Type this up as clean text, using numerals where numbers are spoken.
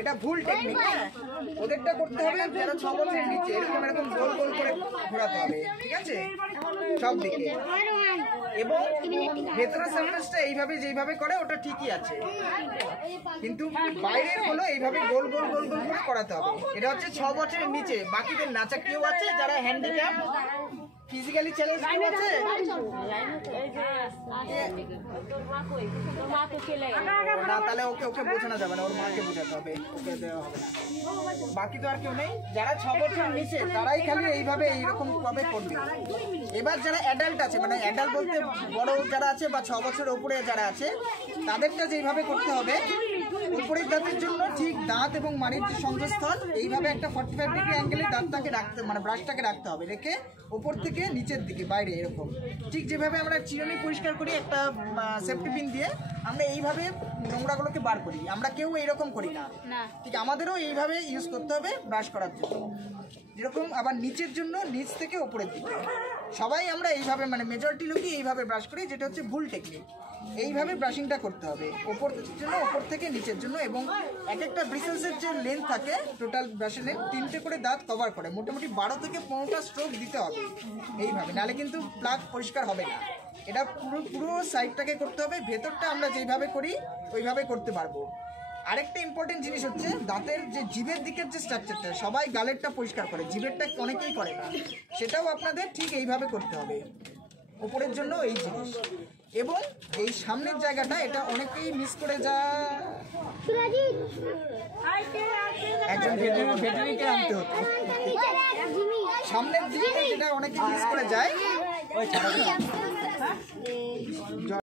এটা ভুল টেকনিক। ওদেরটা করতে হবে যারা 6 বছরের নিচে, এরকম এরকম গোল গোল করে ঘোরাতে হবে, ঠিক আছে, সব দিকে। এবং ভেতরের সারফেসটা এইভাবে যেইভাবে করে ওটা ঠিকই আছে, কিন্তু বাইরের গুলো এইভাবে গোল গোল গোল গোল করে করাতে হবে। এটা হচ্ছে 6 বছরের নিচে। বাকিদের নাচা কেউ আছে যারা হ্যান্ডিক্যাপ, ফিজিক্যালি চ্যালেঞ্জ কেউ আছে? না, তাহলে ওকে ওকে বোঝানো যাবে না, ওর মাকে বোঝাতে হবে, ওকে দেওয়া হবে না। বাকি তো আর কেউ নেই। যারা 6 বছরের নিচে তারাই খালি এইভাবে এইরকম ভাবে করবে। এবার যারা অ্যাডাল্ট আছে, মানে অ্যাডাল্ট বলতে বড় যারা আছে বা 6 বছরের উপরে যারা আছে, তাদেরটা যেইভাবে করতে হবে, উপরের দাঁতের জন্য ঠিক দাঁত এবং মাড়ির যে সংযোগস্থল এইভাবে একটা 45 ডিগ্রি অ্যাঙ্গেলে দাঁতটাকে রাখতে, মানে ব্রাশটাকে রাখতে হবে, রেখে উপর থেকে নিচের দিকে বাইরে এরকম, ঠিক যেভাবে আমরা চিরুনি পরিষ্কার করি একটা সেফটি পিন দিয়ে, আমরা এইভাবে নোংরাগুলোকে বার করি। আমরা কেউ এইরকম করি না, ঠিক আমাদেরও এইভাবে ইউজ করতে হবে ব্রাশ করার জন্য। যেরকম আবার নিচের জন্য নিচ থেকে ওপরের দিকে সবাই আমরা এইভাবে, মানে মেজরিটি লোকই এইভাবে ব্রাশ করি, যেটা হচ্ছে ভুল টেকনিক। এইভাবে ব্রাশিংটা করতে হবে ওপরের জন্য, ওপর থেকে নিচের জন্য। এবং এক একটা ব্রিসেলসের যে লেন্থ থাকে, টোটাল ব্রাশের লেন্থ 3টে করে দাঁত কভার করে, মোটামুটি 12 থেকে 15টা স্ট্রোক দিতে হবে এইভাবে, নাহলে কিন্তু প্লাগ পরিষ্কার হবে না। এটা পুরো পুরো সাইডটাকে করতে হবে, ভেতরটা আমরা যেইভাবে করি ওইভাবে করতে পারবো। আরেকটা ইম্পর্টেন্ট জিনিস হচ্ছে দাঁতের যে জিভের দিকের যে স্ট্রাকচারটা, সবাই গালেরটা পরিষ্কার করে, জিভেরটা অনেকেই করে না, সেটাও আপনাদের ঠিক এইভাবে করতে হবে ওপরের জন্য এই জিনিস। এবং এই সামনের জায়গাটা, এটা অনেকেই মিস করে যায়, একজন ভেটেরিনারিকে আনতে হতো। সামনের দিকটা যেটা অনেকে মিস করে যায়,